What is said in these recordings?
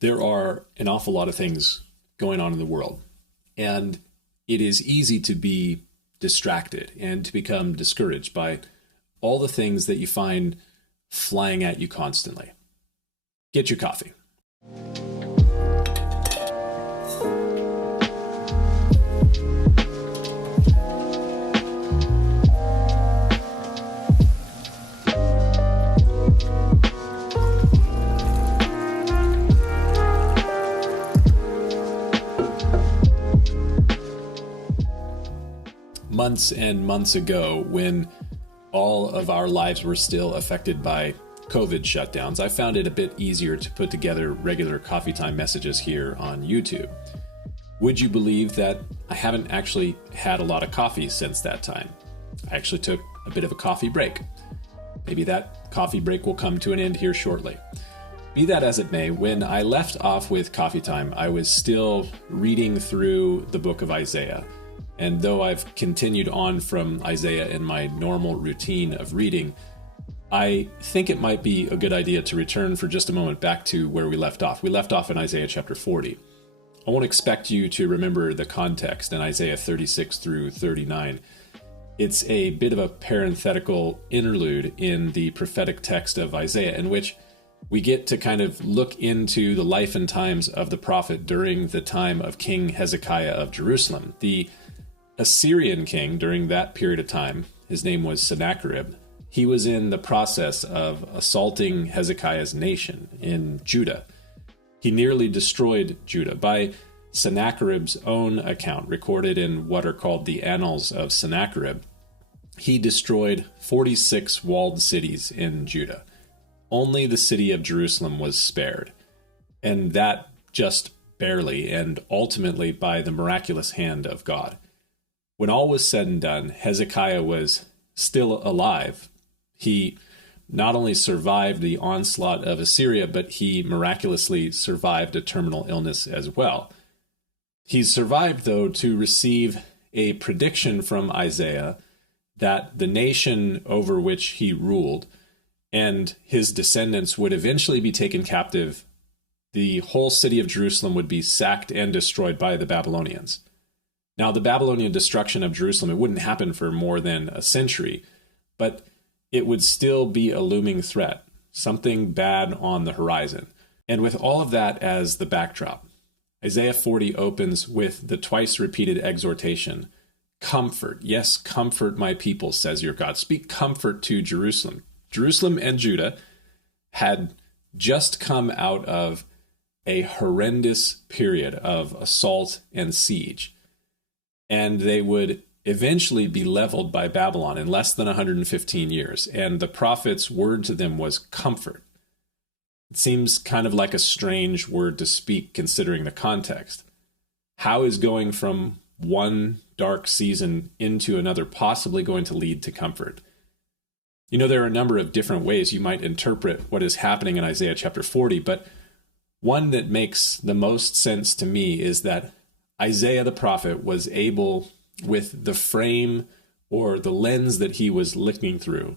There are an awful lot of things going on in the world, and it is easy to be distracted and to become discouraged by all the things that you find flying at you constantly. Get your coffee. Months and months ago, when all of our lives were still affected by COVID shutdowns, I found it a bit easier to put together regular coffee time messages here on YouTube. Would you believe that I haven't actually had a lot of coffee since that time? I actually took a bit of a coffee break. Maybe that coffee break will come to an end here shortly. Be that as it may, when I left off with coffee time, I was still reading through the book of Isaiah. And though I've continued on from Isaiah in my normal routine of reading, I think it might be a good idea to return for just a moment back to where we left off. We left off in Isaiah chapter 40. I won't expect you to remember the context in Isaiah 36 through 39. It's a bit of a parenthetical interlude in the prophetic text of Isaiah, in which we get to kind of look into the life and times of the prophet during the time of King Hezekiah of Jerusalem. The Assyrian king during that period of time, his name was Sennacherib. He was in the process of assaulting Hezekiah's nation in Judah. He nearly destroyed Judah. By Sennacherib's own account, recorded in what are called the Annals of Sennacherib, he destroyed 46 walled cities in Judah. Only the city of Jerusalem was spared, and that just barely, and ultimately by the miraculous hand of God. When all was said and done, Hezekiah was still alive. He not only survived the onslaught of Assyria, but he miraculously survived a terminal illness as well. He survived, though, to receive a prediction from Isaiah that the nation over which he ruled and his descendants would eventually be taken captive. The whole city of Jerusalem would be sacked and destroyed by the Babylonians. Now, the Babylonian destruction of Jerusalem, it wouldn't happen for more than a century, but it would still be a looming threat, something bad on the horizon. And with all of that as the backdrop, Isaiah 40 opens with the twice repeated exhortation, comfort, yes, comfort my people, says your God. Speak comfort to Jerusalem. Jerusalem and Judah had just come out of a horrendous period of assault and siege, and they would eventually be leveled by Babylon in less than 115 years. And the prophet's word to them was comfort. It seems kind of like a strange word to speak considering the context. How is going from one dark season into another possibly going to lead to comfort? You know, there are a number of different ways you might interpret what is happening in Isaiah chapter 40, but one that makes the most sense to me is that Isaiah the prophet was able, with the frame or the lens that he was looking through,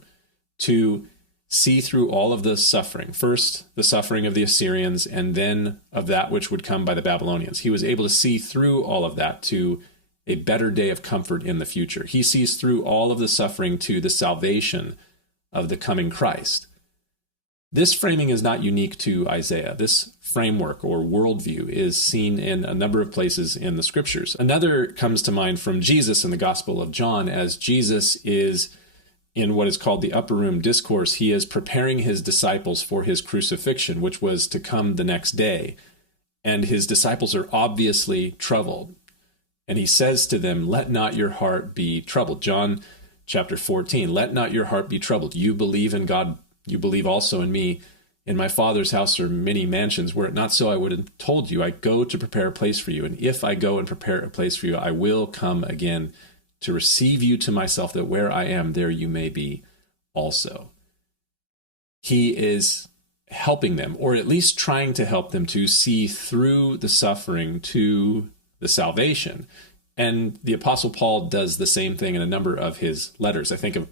to see through all of the suffering. First, the suffering of the Assyrians, and then of that which would come by the Babylonians. He was able to see through all of that to a better day of comfort in the future. He sees through all of the suffering to the salvation of the coming Christ. This framing is not unique to Isaiah. This framework or worldview is seen in a number of places in the scriptures. Another comes to mind from Jesus in the Gospel of John, as Jesus is in what is called the Upper Room Discourse. He is preparing his disciples for his crucifixion, which was to come the next day. And his disciples are obviously troubled. And he says to them, let not your heart be troubled. John chapter 14, let not your heart be troubled. You believe in God, you believe also in me. In my Father's house are many mansions. Were it not so, I would have told you, I go to prepare a place for you. And if I go and prepare a place for you, I will come again to receive you to myself, that where I am, there you may be also. He is helping them, or at least trying to help them, to see through the suffering to the salvation. And the Apostle Paul does the same thing in a number of his letters. I think of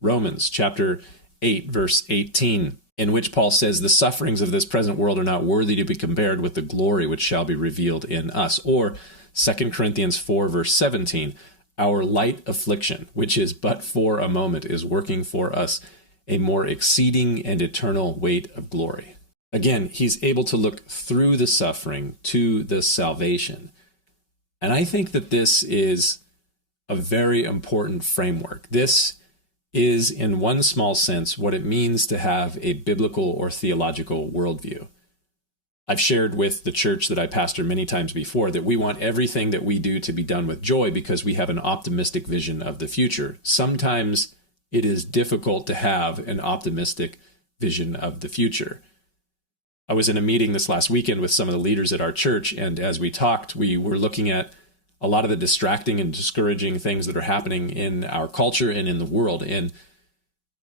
Romans chapter 8, verse 18. in which Paul says the sufferings of this present world are not worthy to be compared with the glory which shall be revealed in us. Or 2 Corinthians 4, verse 17, our light affliction, which is but for a moment, is working for us a more exceeding and eternal weight of glory. Again, he's able to look through the suffering to the salvation. And I think that this is a very important framework. This is, in one small sense, what it means to have a biblical or theological worldview. I've shared with the church that I pastor many times before that we want everything that we do to be done with joy because we have an optimistic vision of the future. Sometimes it is difficult to have an optimistic vision of the future. I was in a meeting this last weekend with some of the leaders at our church, and as we talked, we were looking at a lot of the distracting and discouraging things that are happening in our culture and in the world. And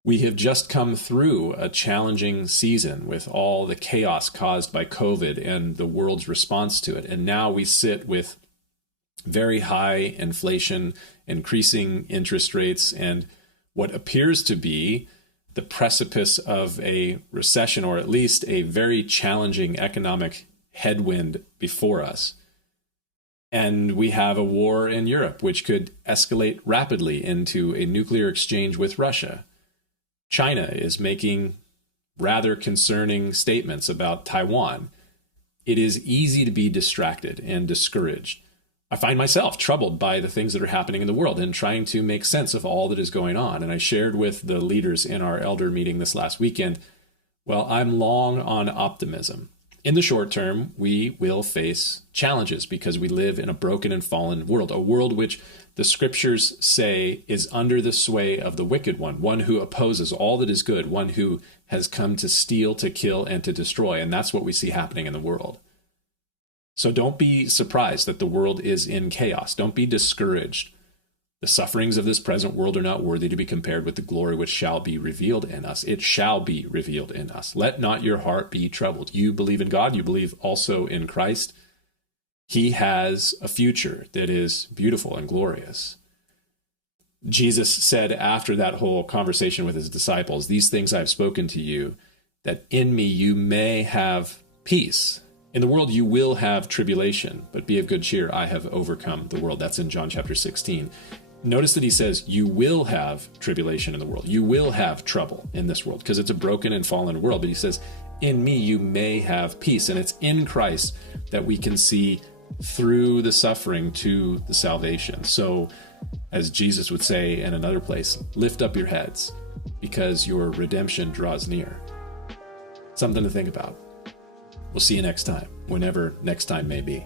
we have just come through a challenging season with all the chaos caused by COVID and the world's response to it. And now we sit with very high inflation, increasing interest rates, and what appears to be the precipice of a recession, or at least a very challenging economic headwind before us. And we have a war in Europe, which could escalate rapidly into a nuclear exchange with Russia. China is making rather concerning statements about Taiwan. It is easy to be distracted and discouraged. I find myself troubled by the things that are happening in the world and trying to make sense of all that is going on. And I shared with the leaders in our elder meeting this last weekend, well, I'm long on optimism. In the short term, we will face challenges because we live in a broken and fallen world, a world which the scriptures say is under the sway of the wicked one who opposes all that is good, one who has come to steal, to kill, and to destroy. And that's what we see happening in the world. So don't be surprised that the world is in chaos. Don't be discouraged. The sufferings of this present world are not worthy to be compared with the glory which shall be revealed in us. It shall be revealed in us. Let not your heart be troubled. You believe in God. You believe also in Christ. He has a future that is beautiful and glorious. Jesus said after that whole conversation with his disciples, these things I've spoken to you, that in me you may have peace. In the world you will have tribulation, but be of good cheer. I have overcome the world. That's in John chapter 16. Notice that he says you will have tribulation in the world. You will have trouble in this world because it's a broken and fallen world. But he says, in me you may have peace. And it's in Christ that we can see through the suffering to the salvation. So as Jesus would say in another place, lift up your heads because your redemption draws near. Something to think about. We'll see you next time, whenever next time may be.